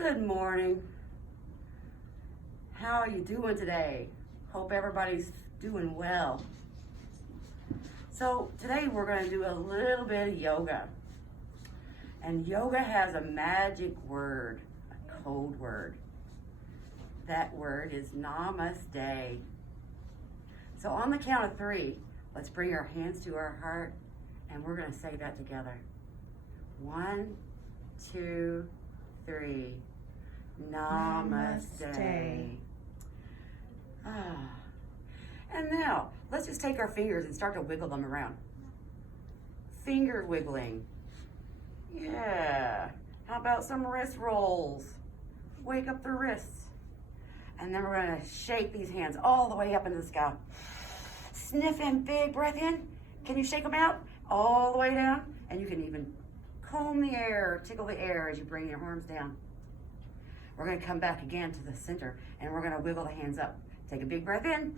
Good morning. How are you doing today? Hope everybody's doing well. So today we're going to do a little bit of yoga. And yoga has a magic word, a code word. That word is namaste. So on the count of 3, let's bring our hands to our heart and we're going to say that together. 1, 2, 3. Namaste. And now, let's just take our fingers and start to wiggle them around. Finger wiggling. Yeah. How about some wrist rolls? Wake up the wrists. And then we're going to shake these hands all the way up into the sky. Sniff in, big breath in. Can you shake them out? All the way down. And you can even comb the air, tickle the air as you bring your arms down. We're going to come back again to the center and we're going to wiggle the hands up. Take a big breath in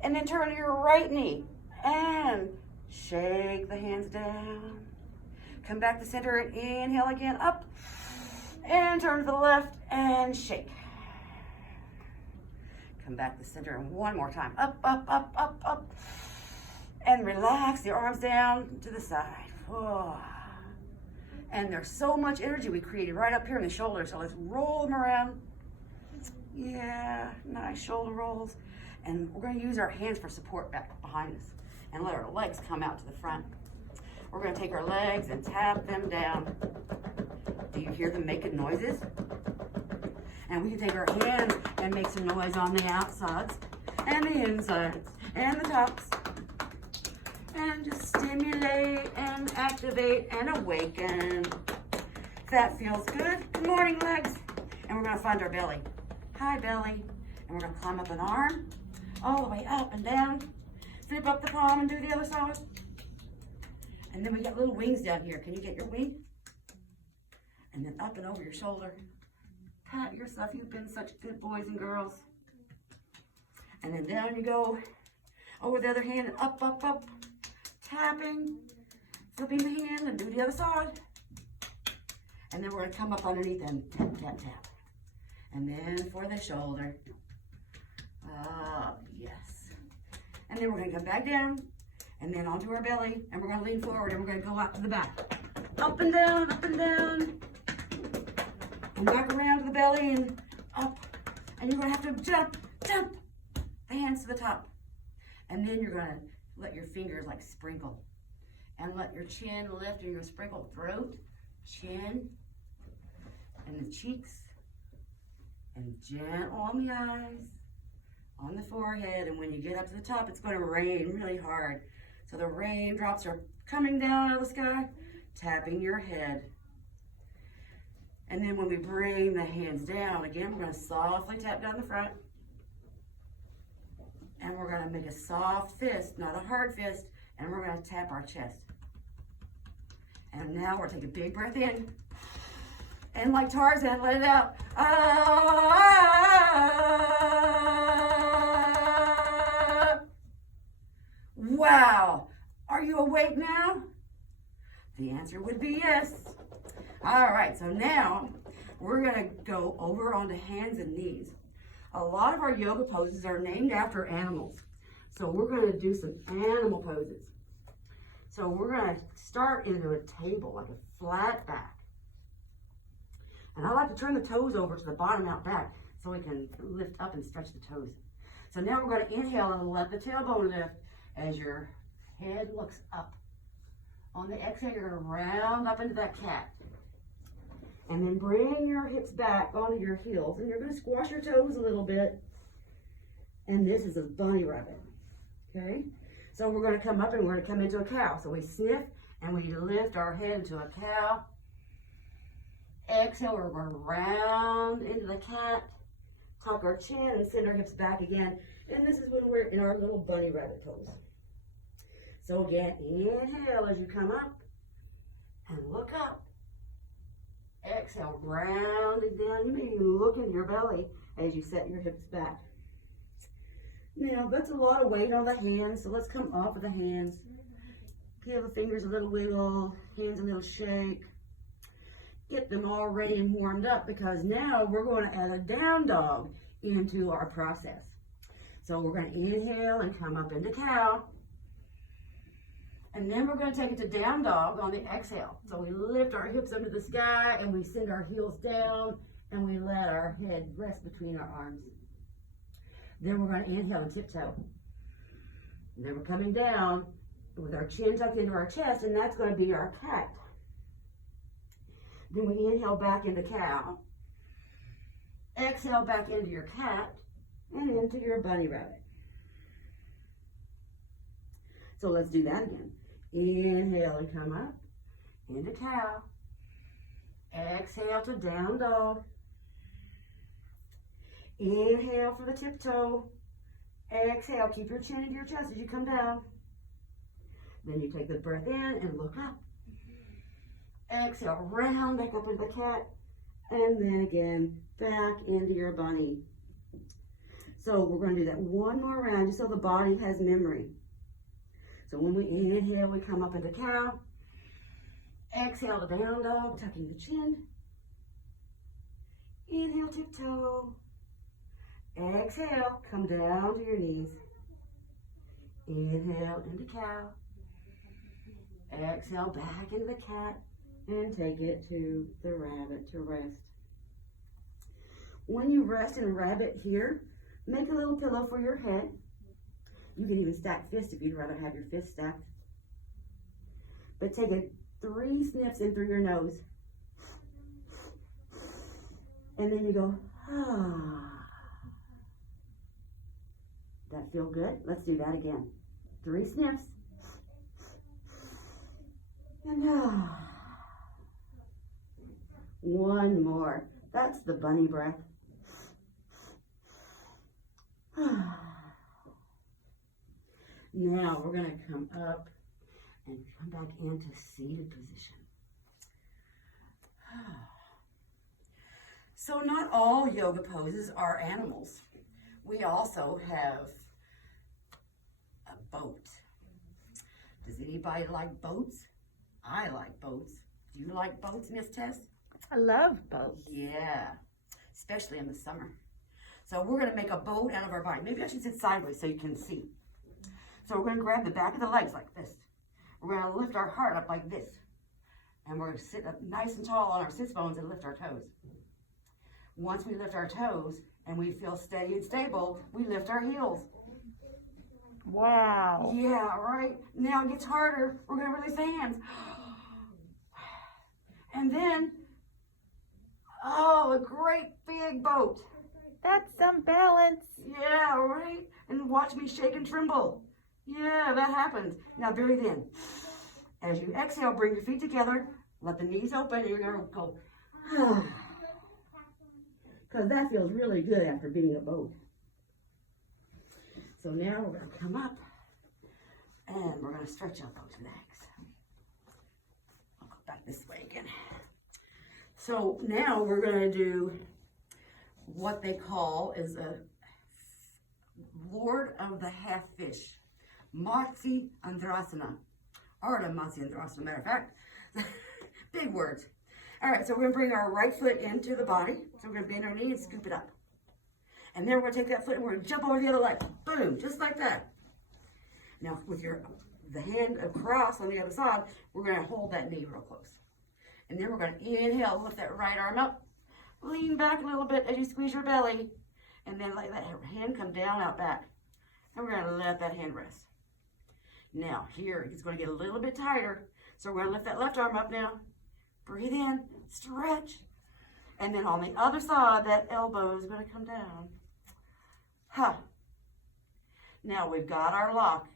and then turn to your right knee and shake the hands down. Come back to center and inhale again up and turn to the left and shake. Come back to center and one more time. Up, up, up, up, up. And relax the arms down to the side. Oh. And there's so much energy we created right up here in the shoulders. So let's roll them around. Yeah, nice shoulder rolls. And we're going to use our hands for support back behind us. And let our legs come out to the front. We're going to take our legs and tap them down. Do you hear them making noises? And we can take our hands and make some noise on the outsides and the insides and the tops. And just stimulate and activate and awaken. If that feels good. Good morning, legs. And we're going to find our belly. Hi, belly. And we're going to climb up an arm all the way up and down. Flip up the palm and do the other side. And then we got little wings down here. Can you get your wing? And then up and over your shoulder. Pat yourself. You've been such good boys and girls. And then down you go. Over the other hand and up, up, up. Tapping, flipping the hand and do the other side. And then we're going to come up underneath and tap, tap, tap. And then for the shoulder. Yes. And then we're going to come back down and then onto our belly. And we're going to lean forward and we're going to go out to the back. Up and down, up and down. And back around to the belly and up. And you're going to have to jump, jump. The hands to the top. And then you're going to let your fingers like sprinkle and let your chin lift and your sprinkle throat, chin, and the cheeks, and gentle on the eyes, on the forehead. And when you get up to the top, it's going to rain really hard. So the raindrops are coming down out of the sky, tapping your head. And then when we bring the hands down, again, we're going to softly tap down the front. And we're going to make a soft fist, not a hard fist, and we're going to tap our chest. And now we're taking a big breath in. And like Tarzan, let it out. Wow. Are you awake now? The answer would be yes. All right, so now we're going to go over onto hands and knees. A lot of our yoga poses are named after animals. So we're going to do some animal poses. So we're going to start into a table, like a flat back. And I like to turn the toes over to the bottom out back so we can lift up and stretch the toes. So now we're going to inhale and let the tailbone lift as your head looks up. On the exhale, you're going to round up into that cat. And then bring your hips back onto your heels. And you're going to squash your toes a little bit. And this is a bunny rabbit. Okay? So we're going to come up and we're going to come into a cow. So we sniff and we lift our head into a cow. Exhale, we're going to round into the cat. Tuck our chin and send our hips back again. And this is when we're in our little bunny rabbit pose. So again, inhale as you come up. And look up. Exhale, round it down. You may even look into your belly as you set your hips back. Now, that's a lot of weight on the hands, so let's come off of the hands. Give the fingers a little wiggle, hands a little shake. get them all ready and warmed up, because now we're going to add a down dog into our process. So we're going to inhale and come up into cow. And then we're going to take it to down dog on the exhale. So we lift our hips up to the sky and we send our heels down and we let our head rest between our arms. Then we're going to inhale and tiptoe. And then we're coming down with our chin tucked into our chest, and that's going to be our cat. Then we inhale back into cow. Exhale back into your cat and into your bunny rabbit. So let's do that again. Inhale and come up into cow. Exhale to down dog. Inhale for the tiptoe. Exhale, keep your chin into your chest as you come down. Then you take the breath in and look up. Exhale, round back up into the cat. And then again, back into your bunny. So we're going to do that one more round just so the body has memory. So when we inhale, we come up into cow. Exhale to down dog, tucking the chin. Inhale, tiptoe. Exhale, come down to your knees. Inhale into cow. Exhale back into the cat and take it to the rabbit to rest. When you rest in rabbit here, make a little pillow for your head. You can even stack fists if you'd rather have your fists stacked. But take 3 sniffs in through your nose. And then you go, ah. That feel good? Let's do that again. 3 sniffs. And ah. One more. That's the bunny breath. Now we're going to come up and come back into seated position. So not all yoga poses are animals. We also have a boat. Does anybody like boats? I like boats. Do you like boats, Miss Tess? I love boats. Yeah, especially in the summer. So we're going to make a boat out of our body. Maybe I should sit sideways so you can see. So we're going to grab the back of the legs like this. We're going to lift our heart up like this. And we're going to sit up nice and tall on our sits bones and lift our toes. Once we lift our toes and we feel steady and stable, we lift our heels. Wow. Yeah, right. Now it gets harder. We're going to release the hands. And then, oh, a great big boat. That's some balance. Yeah, right. And watch me shake and tremble. Yeah, that happens. Now breathe in. As you exhale, bring your feet together. Let the knees open. And you're going to go, because that feels really good after being a boat. So now we're going to come up and we're going to stretch out those legs. I'll go back this way again. So now we're going to do what they call is a Lord of the Half Fish, Matsya Andrasana, or the Matsya Andrasana, matter of fact. Big words. All right, so we're going to bring our right foot into the body. So we're going to bend our knee and scoop it up. And then we're going to take that foot and we're going to jump over the other leg. Boom, just like that. Now, with the hand across on the other side, we're going to hold that knee real close. And then we're going to inhale, lift that right arm up. Lean back a little bit as you squeeze your belly. And then let that hand come down out back. And we're going to let that hand rest. Now, here, it's going to get a little bit tighter. So we're going to lift that left arm up now. Breathe in, stretch. And then on the other side, that elbow is going to come down. Now we've got our lock.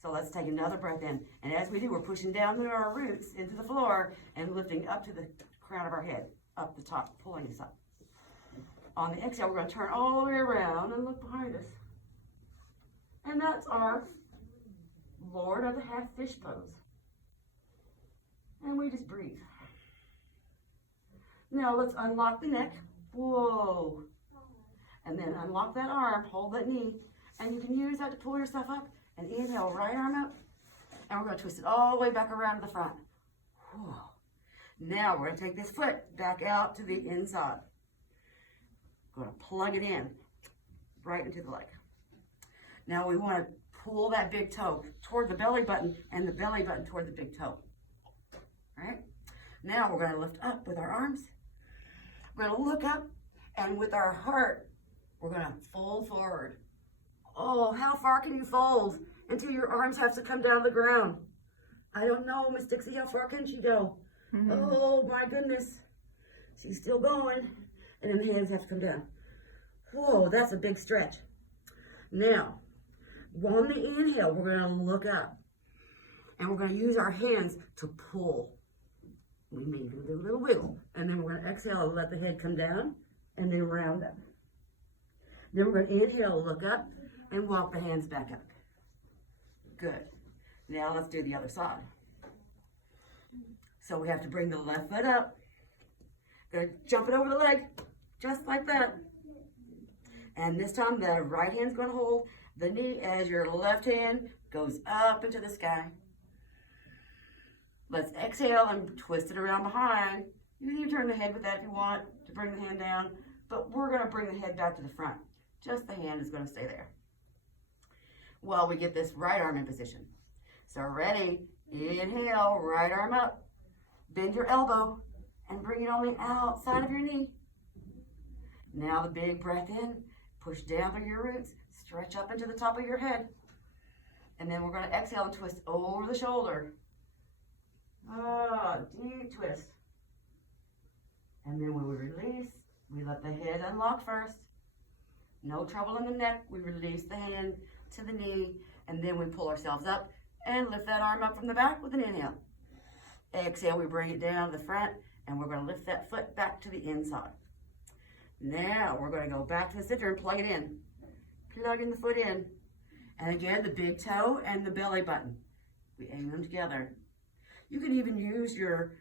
So let's take another breath in. And as we do, we're pushing down through our roots into the floor and lifting up to the crown of our head, up the top, pulling us up. On the exhale, we're going to turn all the way around and look behind us. And that's our Lord of the Half Fish pose. And we just breathe. Now let's unlock the neck. Whoa. And then unlock that arm, hold that knee, and you can use that to pull yourself up. And inhale, right arm up. And we're going to twist it all the way back around to the front. Whoa. Now we're going to take this foot back out to the inside. Going to plug it in right into the leg. Now we want to pull that big toe toward the belly button and the belly button toward the big toe. All right? Now we're going to lift up with our arms. We're going to look up, and with our heart, we're going to fold forward. Oh, how far can you fold until your arms have to come down to the ground? I don't know, Miss Dixie, how far can she go? Mm-hmm. Oh, my goodness. She's still going. And then the hands have to come down. Whoa, that's a big stretch. Now, on the inhale, we're going to look up. And we're going to use our hands to pull. We may do a little wiggle. And then we're going to exhale and let the head come down. And then round up. Then we're going to inhale, look up, and walk the hands back up. Good. Now let's do the other side. So we have to bring the left foot up. Gonna jump it over the leg, just like that. And this time the right hand's gonna hold the knee as your left hand goes up into the sky. Let's exhale and twist it around behind. You can even turn the head with that if you want to bring the hand down, but we're gonna bring the head back to the front. Just the hand is gonna stay there. While we get this right arm in position. So ready, inhale, right arm up. Bend your elbow and bring it on the outside of your knee. Now the big breath in, push down through your roots, stretch up into the top of your head. And then we're gonna exhale and twist over the shoulder. Deep twist. And then when we release, we let the head unlock first. No trouble in the neck. We release the hand to the knee, and then we pull ourselves up and lift that arm up from the back with an inhale. Exhale, we bring it down to the front, and we're going to lift that foot back to the inside. Now we're going to go back to the center and plug it in. Plug in the foot in. And again, the big toe and the belly button. We aim them together. You can even use your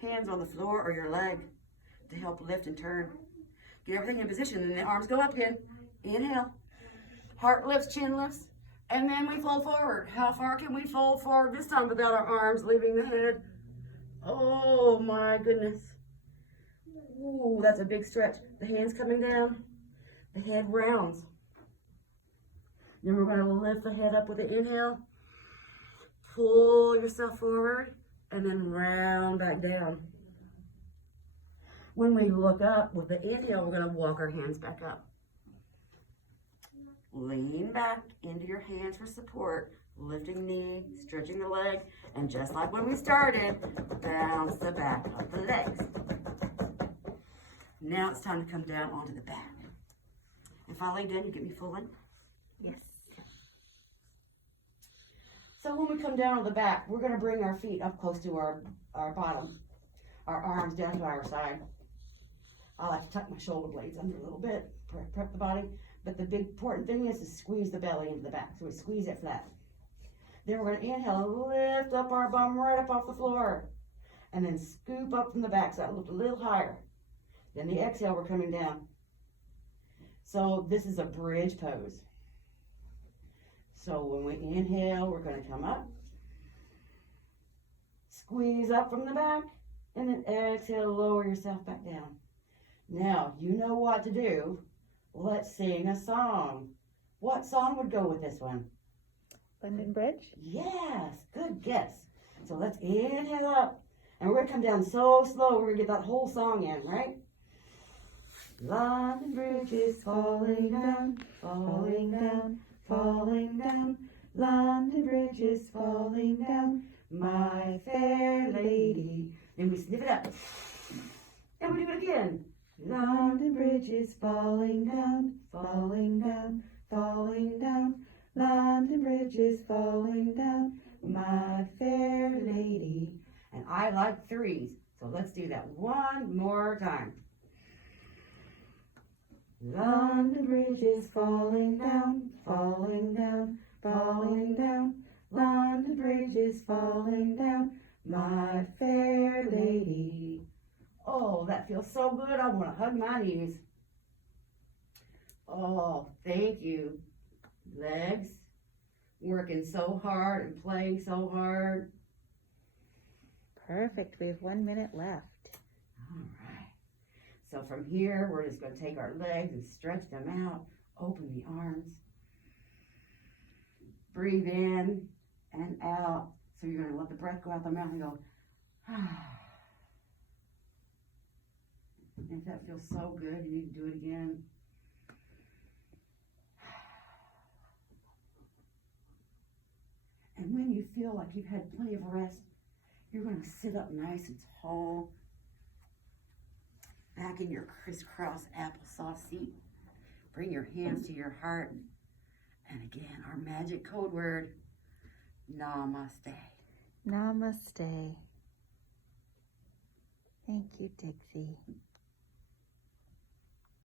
hands on the floor or your leg to help lift and turn. Get everything in position, and the arms go up again. Inhale. Heart lifts, chin lifts, and then we fold forward. How far can we fold forward this time without our arms leaving the head? Oh my goodness. Ooh, that's a big stretch. The hands coming down, the head rounds. Then we're going to lift the head up with the inhale. Pull yourself forward, and then round back down. When we look up with the inhale, we're going to walk our hands back up. Lean back into your hands for support, lifting knee, stretching the leg, and just like when we started, bounce the back of the legs. Now it's time to come down onto the back. If I lay down, you get me full in? Yes. So when we come down on the back, we're going to bring our feet up close to our bottom, our arms down to our side. I like to tuck my shoulder blades under a little bit, prep the body. But the big important thing is to squeeze the belly into the back. So we squeeze it flat. Then we're going to inhale and lift up our bum right up off the floor. And then scoop up from the back so I lift a little higher. Then the exhale, we're coming down. So this is a bridge pose. So when we inhale, we're going to come up. Squeeze up from the back. And then exhale, lower yourself back down. Now, you know what to do. Let's sing a song. What song would go with this one? London Bridge? Yes, good guess. So let's inhale up. And we're going to come down so slow, we're going to get that whole song in, right? London Bridge is falling down, falling down, falling down. London Bridge is falling down, my fair lady. And we sniff it up. And we do it again. London Bridge is falling down, falling down, falling down. London Bridge is falling down, my fair lady. And I like threes, so let's do that one more time. London Bridge is falling down, falling down, falling down. London Bridge is falling down, my fair lady. Oh, that feels so good. I want to hug my knees. Oh, thank you. Legs, working so hard and playing so hard. Perfect. We have 1 minute left. All right. So from here, we're just going to take our legs and stretch them out. Open the arms. Breathe in and out. So you're going to let the breath go out the mouth and go, And if that feels so good, you need to do it again. And when you feel like you've had plenty of rest, you're going to sit up nice and tall, back in your crisscross applesauce seat. Bring your hands to your heart. And again, our magic code word, namaste. Namaste. Thank you, Dixie.